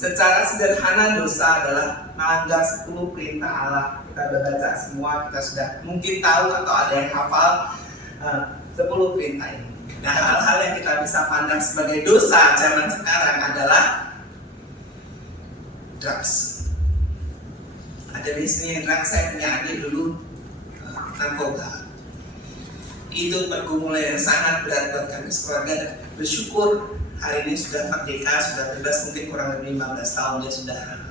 Secara sederhana dosa adalah melanggar 10 perintah Allah. Kita sudah baca semua, kita sudah mungkin tahu atau ada yang hafal 10 perintah ini. Nah, hal-hal yang kita bisa pandang sebagai dosa zaman sekarang adalah drugs. Ada di sini yang drugs, saya punya adik dulu narkoba. Itu pergumulan yang sangat berat buat kami sekeluarga. Bersyukur hari ini sudah merdeka, sudah bebas, mungkin kurang lebih 15 tahun dia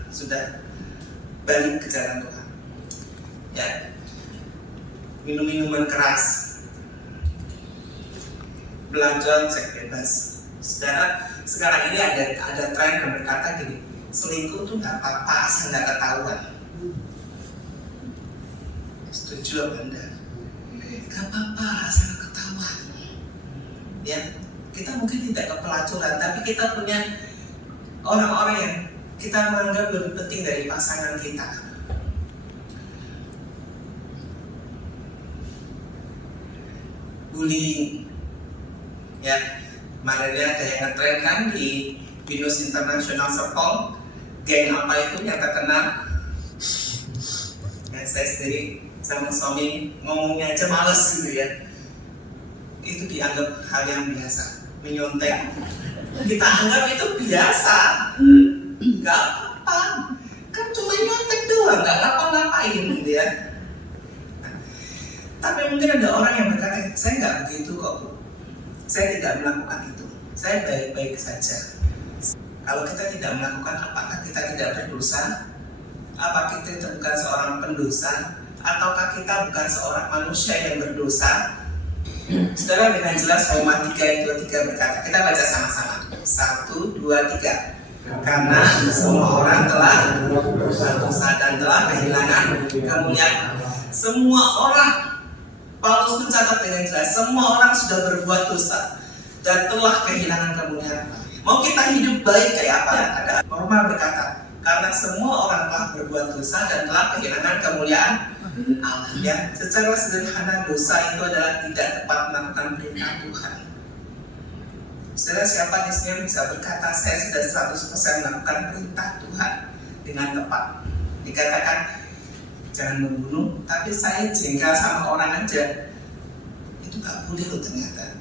sudah balik ke jalan Tuhan. Ya, minum-minuman keras, belanja seks bebas. Saudara, sekarang ini ada tren yang berkata gini, selingkuh tuh nggak apa-apa asal nggak ketahuan. Setuju apa enggak? Nggak apa-apa asal nggak ketahuan. Ya, kita mungkin tidak kepelacuran, tapi kita punya orang-orang yang kita menganggap lebih penting dari pasangan kita. Bullying. Ya, kemarin ada yang nge-trend kan di Binus International Circle, geng apa itu yang terkenal. Ya, saya sendiri sama suami ngomongnya aja males gitu ya. Itu dianggap hal yang biasa, menyontek. Kita anggap itu biasa, nggak apa-apa, kan cuma nyontek doang, nggak ngapa-ngapain gitu ya. Tapi mungkin ada orang yang berkata, saya nggak begitu kok Bu. Saya tidak melakukan itu, saya baik-baik saja. Kalau kita tidak melakukan, apakah kita tidak berdosa? Apakah kita bukan seorang pendosa? Ataukah kita bukan seorang manusia yang berdosa? Saudara, dengan jelas Roma 3:23 berkata, kita baca sama-sama. 1, 2, 3. Karena semua orang telah berdosa dan telah kehilangan kemuliaan. Semua orang, Paulus mencatat dengan jelas, semua orang sudah berbuat dosa dan telah kehilangan kemuliaan. Mau kita hidup baik kayak apa? Ada Roma berkata, karena semua orang telah berbuat dosa dan telah kehilangan kemuliaan Allah. Ya, secara sederhana dosa itu adalah tidak tepat melakukan perintah Tuhan. Saudara, siapa di sini yang bisa berkata saya sudah 100% melakukan perintah Tuhan dengan tepat? Dikatakan jangan membunuh, tapi saya jengkel sama orang aja. Itu gak boleh loh ternyata.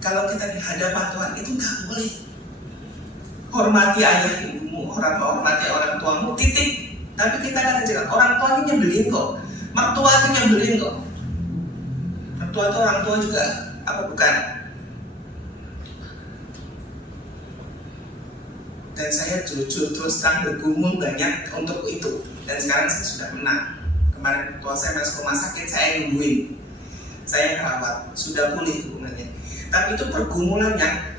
Kalau kita di hadapan Tuhan itu gak boleh. Hormati ayah ibumu, hormati orang tuamu, titik. Tapi kita kan jelas, orang tua ini nyebelin kok. Mertua itu nyebelin kok. Mertua itu orang tua juga, apa bukan? Dan saya jujur terus terang bergumul banyak untuk itu. Dan sekarang saya sudah menang. Kemarin mertua saya masuk rumah sakit, saya nungguin. Saya merawat, sudah pulih hubungannya. Tapi itu pergumulannya,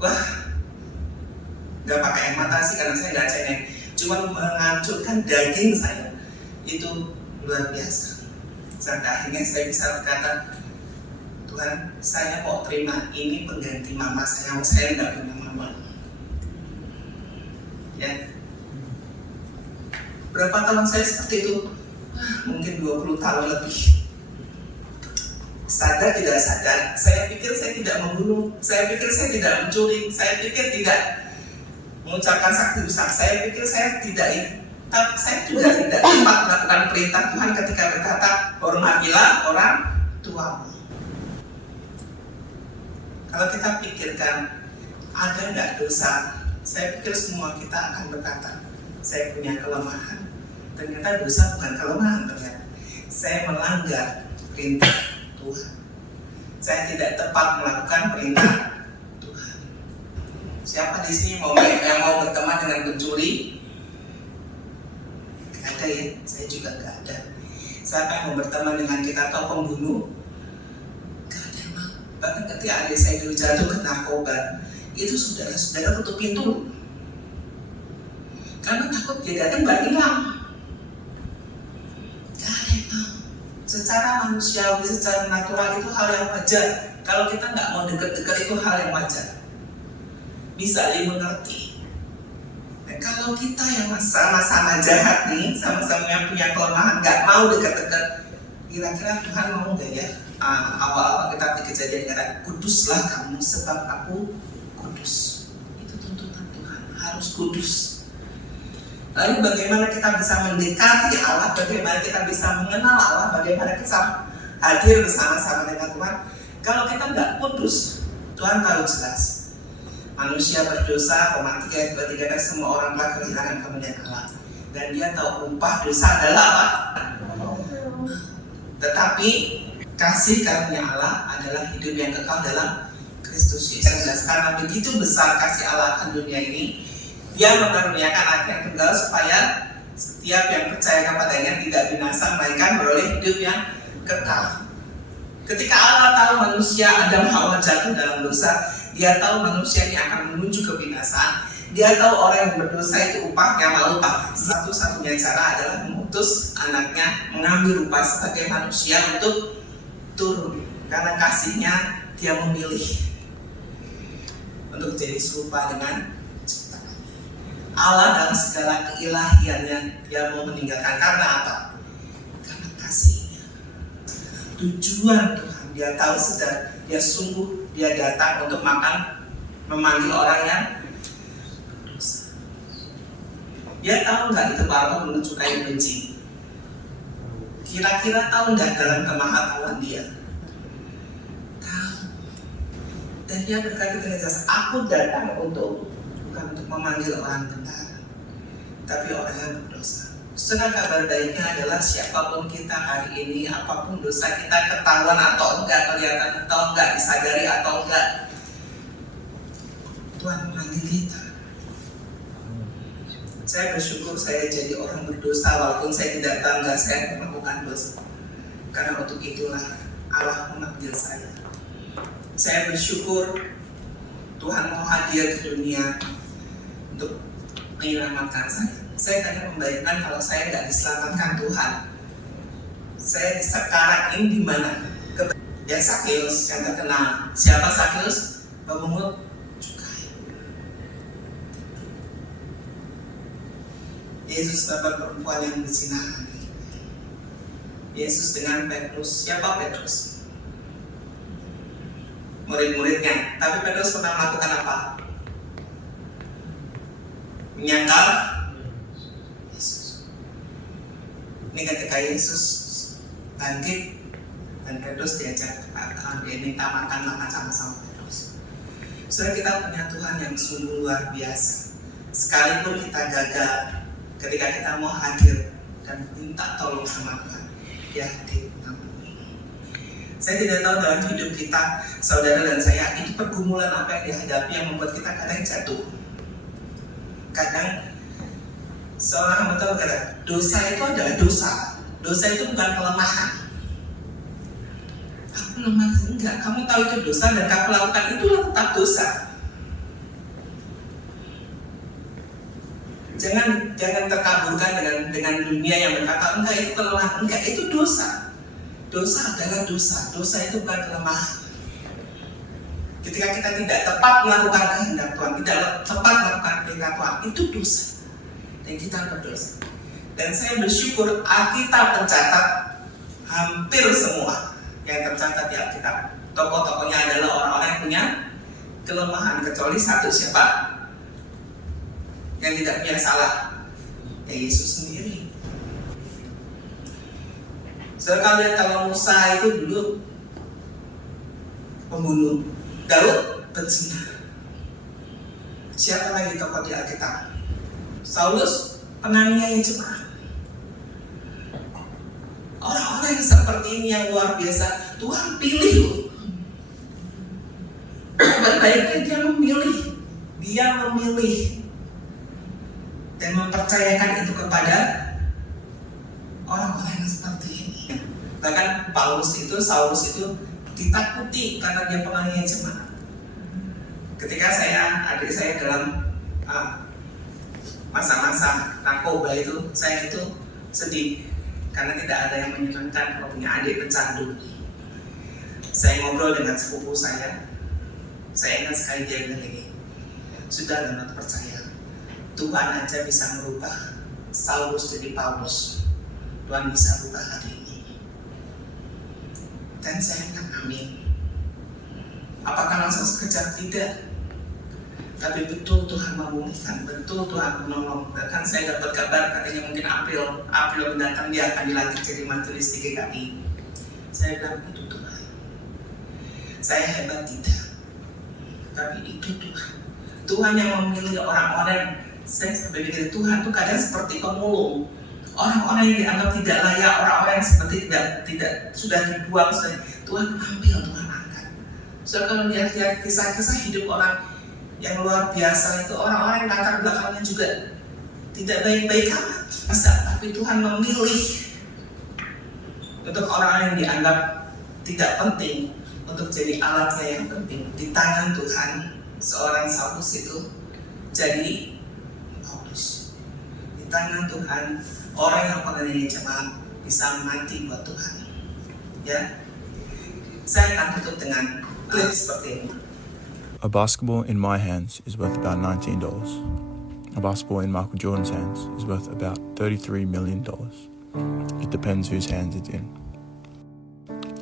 wah, gak pakai air mata sih karena saya gak cengeng. Cuma menghancurkan daging saya. Itu luar biasa. Sampai akhirnya saya bisa berkata, Tuhan, saya mau terima ini pengganti mama saya nggak punya mama. Ya. Berapa tahun saya seperti itu? Mungkin 20 tahun lebih. Sadar tidak sadar, saya pikir saya tidak membunuh, saya pikir saya tidak mencuri, saya pikir tidak mengucapkan saksi besar, saya pikir saya tidak, tapi saya juga tidak tepat melakukan perintah Tuhan ketika berkata hormatilah orang tuamu. Kalau kita pikirkan ada nggak dosa, saya pikir semua kita akan berkata saya punya kelemahan. Ternyata dosa bukan kelemahan, ternyata saya melanggar perintah Tuhan. Saya tidak tepat melakukan perintah Tuhan. Siapa di sini yang mau berteman dengan pencuri? Gak ada ya, saya juga gak ada. Siapa yang mau berteman dengan kita atau pembunuh? Gak ada emang. Bahkan ketika adik saya dulu jatuh ke narkoba, itu saudara-saudara tutup pintu. Karena takut dia datang gak hilang. Gak ada emang. Secara manusiawi, secara natural itu hal yang wajar. Kalau kita nggak mau dekat-dekat itu hal yang wajar. Bisa dimengerti. Nah, kalau kita yang sama-sama jahat nih, sama-sama yang punya kelemahan, nggak mau dekat-dekat, kira-kira Tuhan mau nggak ya? Awal-awal kita di kejadian kata, kuduslah kamu sebab aku kudus. Itu tuntutan Tuhan. harus kudus. Lalu bagaimana kita bisa mendekati Allah, bagaimana kita bisa mengenal Allah, bagaimana kita hadir bersama-sama dengan Tuhan. Kalau kita nggak kudus, Tuhan tahu jelas. Manusia berdosa, Roma 3:23, semua orang telah kehilangan kemuliaan Allah. Dan dia tahu upah dosa adalah apa? Tetapi kasih karunia Allah adalah hidup yang kekal dalam Kristus Yesus. Karena begitu besar kasih Allah akan dunia ini, Dia mengaruniakan Anak yang tunggal supaya setiap yang percaya kepadanya tidak binasa, melainkan beroleh hidup yang kekal. Ketika Allah tahu manusia Adam Hawa jatuh dalam dosa, Dia tahu manusia ini akan menuju kebinasaan. Dia tahu orang yang berdosa itu upahnya maut. Satu-satunya cara adalah mengutus anaknya mengambil rupa sebagai manusia untuk turun. Karena kasihnya Dia memilih untuk jadi serupa dengan ciptaan Allah. Dalam segala keilahiannya Dia mau meninggalkan. Karena apa? Karena kasihnya. Tujuan Tuhan Dia tahu sedar. Dia sungguh Dia datang untuk memanggil orang yang berdosa. Dia tahu nggak itu para menuju kayu benci? Kira-kira tahu nggak dalam kemahatauan Dia? Tahu. Dan Dia berkata dengan jelas, aku datang bukan untuk memanggil orang benar, tapi orang yang berdosa. Sedang kabar baiknya adalah siapapun kita hari ini, apapun dosa kita, ketahuan atau enggak, kelihatan atau enggak, disadari atau enggak, Tuhan memanggil kita. Saya bersyukur saya jadi orang berdosa, walaupun saya tidak bangga saya melakukan dosa. Karena untuk itulah Allah memanggil saya. Saya bersyukur Tuhan mau hadir ke dunia untuk menyelamatkan saya. Saya hanya membayangkan kalau saya tidak diselamatkan Tuhan, saya sekarang ini di mana? Ya Sakeus yang terkenal. Siapa Sakeus? Pemungut cukai. Yesus dapat perempuan yang berzina. Yesus dengan Petrus. Siapa Petrus? Murid-muridnya. Tapi Petrus pernah melakukan apa? Menyangkal Yesus. Ini ketika Yesus bangkit dan Petrus diajak dia minta makan sama-sama Petrus. Saudara, kita punya Tuhan yang sungguh luar biasa. Sekalipun kita gagal, ketika kita mau hadir dan minta tolong sama Tuhan, Dia hadir. Saya tidak tahu dalam hidup kita, saudara dan saya, itu pergumulan apa yang dihadapi yang membuat kita kadang jatuh. Kadang seorang hamba tahu kata, dosa itu adalah dosa. Dosa itu bukan kelemahan. Aku lemah, enggak. Kamu tahu itu dosa dan kamu lakukan itulah tetap dosa. Jangan terkaburkan dengan dunia yang berkata enggak itu kelemahan, enggak itu dosa. Dosa adalah dosa. Dosa itu bukan kelemahan. Ketika kita tidak tepat melakukan kehendak Tuhan, tidak tepat melakukan perintah Tuhan, itu dosa. Dan kita berdosa. Dan saya bersyukur Alkitab mencatat hampir semua yang tercatat di Alkitab. Tokoh-tokohnya adalah orang-orang yang punya kelemahan, kecuali satu, siapa? Yang tidak punya salah, ya Yesus sendiri. Saudara lihat kalau Musa itu dulu pembunuh, Daud pezina. Siapa lagi tokoh di Alkitab? Saulus penganiaya jemaat. Orang-orang yang seperti ini yang luar biasa Tuhan pilih loh. Baik-baiknya Dia memilih dan mempercayakan itu kepada orang-orang yang seperti ini. Bahkan Saulus itu ditakuti karena dia penganiaya jemaat. Ketika adik saya dalam masa-masa narkoba itu, saya itu sedih karena tidak ada yang menyenangkan kalau punya adik pecandu. Saya ngobrol dengan sepupu saya ingat sekali dia bilang ini, sudah dapat percaya, Tuhan aja bisa merubah Saulus jadi Paulus. Tuhan bisa rubah hari ini. Dan saya ingat amin. Apakah langsung sekejap? Tidak. Tapi betul Tuhan memulihkan, betul Tuhan menolong. Bahkan saya dapat kabar katanya mungkin April mendatang dia akan dilantik jadi majelis di GKI. Saya bilang itu Tuhan. Saya hebat tidak, tapi itu Tuhan. Tuhan yang memilih orang-orang. Saya sampai pikir Tuhan tuh kadang seperti pemulung. Orang-orang yang dianggap tidak layak, orang-orang yang seperti tidak sudah dibuang, Tuhan ambil, Tuhan angkat. So kalau lihat kisah-kisah hidup orang yang luar biasa itu, orang-orang yang latar belakangnya juga tidak baik-baik amat, bisa, tapi Tuhan memilih untuk orang yang dianggap tidak penting untuk jadi alatnya yang penting. Di tangan Tuhan, seorang Saulus itu jadi Paulus. Di tangan Tuhan, orang yang pengennya jemaat bisa mati buat Tuhan. Ya, saya akan tutup dengan klip seperti ini. A basketball in my hands is worth about $19. A basketball in Michael Jordan's hands is worth about $33 million. It depends whose hands it's in.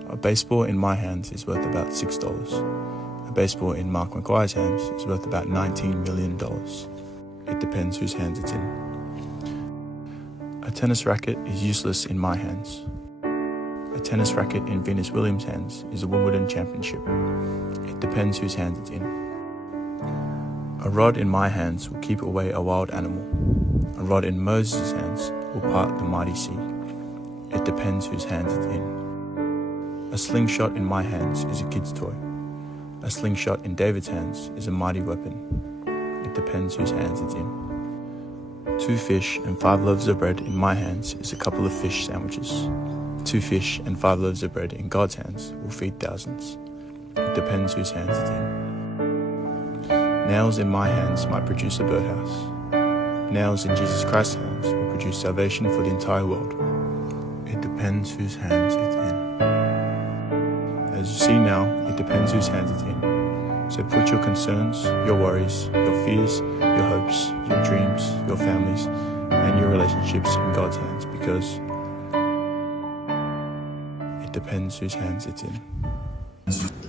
A baseball in my hands is worth about $6. A baseball in Mark McGuire's hands is worth about $19 million. It depends whose hands it's in. A tennis racket is useless in my hands. A tennis racket in Venus Williams' hands is a Wimbledon championship. It depends whose hands it's in. A rod in my hands will keep away a wild animal. A rod in Moses' hands will part the mighty sea. It depends whose hands it's in. A slingshot in my hands is a kid's toy. A slingshot in David's hands is a mighty weapon. It depends whose hands it's in. 2 fish and 5 loaves of bread in my hands is a couple of fish sandwiches. 2 fish and 5 loaves of bread in God's hands will feed thousands. It depends whose hands it's in. Nails in my hands might produce a birdhouse. Nails in Jesus Christ's hands will produce salvation for the entire world. It depends whose hands it's in. As you see now, it depends whose hands it's in. So put your concerns, your worries, your fears, your hopes, your dreams, your families, and your relationships in God's hands, because it depends whose hands it's in.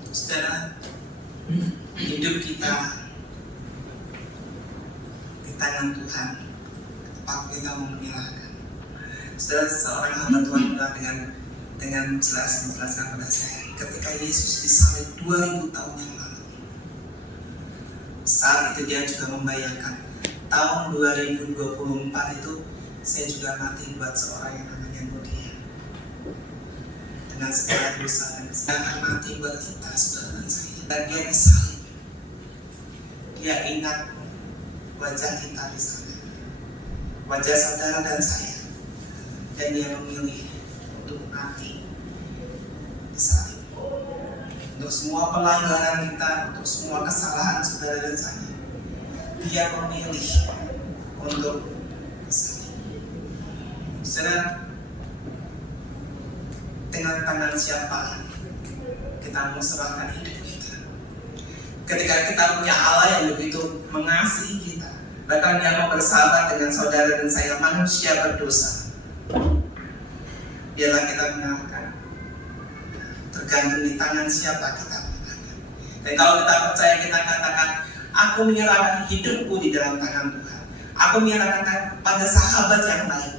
Saudara, hidup kita di tangan Tuhan, apa kita mau menyerahkan. Saudara, seorang hamba Tuhan bilang dengan jelas menjelaskan kepada saya, ketika Yesus disalib 2000 tahun yang lalu, saat itu dia juga membayangkan tahun 2024 itu saya juga mati buat seorang yang namanya Mulia. Dengan segala dosa dan akan mati buat kita, saudara dan saya. Dan dia disalib. Dia ingat wajah kita di sana, wajah saudara dan saya, dan dia memilih untuk mati disalib. Untuk semua pelanggaran kita, untuk semua kesalahan saudara dan saya, dia memilih untuk disalib. Saudara, dengan tangan siapa kita mau serahkan hidup kita? Ketika kita punya Allah yang begitu mengasihi kita, bahkan dia mau bersahabat dengan saudara dan saya, manusia berdosa, biarlah kita menyerahkan. Tergantung di tangan siapa kita menyerahkan. Dan kalau kita percaya, kita katakan, aku menyerahkan hidupku di dalam tangan Tuhan. Aku menyerahkan pada sahabat yang baik.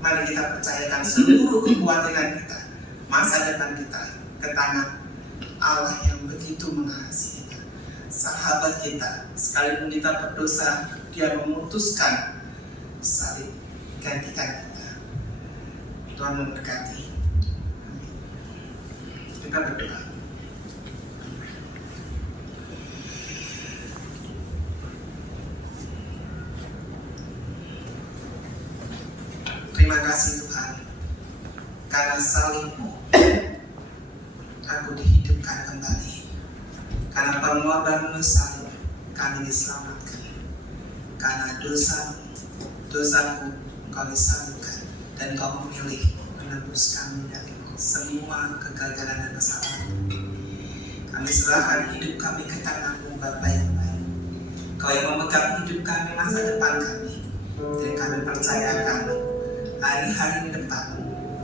Mari kita percayakan seluruh kekuatan kita, masa depan kita ke tangan Allah yang begitu mengasihi kita. Sahabat kita, sekalipun kita berdosa, dia memutuskan salib gantikan kita. Tuhan memberkati. Kita berdoa. Terima kasih Tuhan, karena salib-Mu aku dihidupkan kembali. Karena pengorbanan-Mu salib kami diselamatkan. Karena dosaku Engkau disalibkan, dan Engkau memilih menebus kami dari semua kegagalan dan kesalahan. Kami serahkan hidup kami ke tangan-Mu, Bapa yang baik. Kau yang memegang hidup kami, masa depan kami, dan kami percayakan hari-hari depan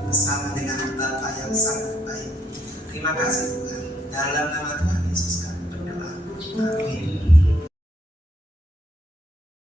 bersama dengan Bapa yang sangat baik. Terima kasih Tuhan. Dalam nama Tuhan Yesus kami berdoa. Amin.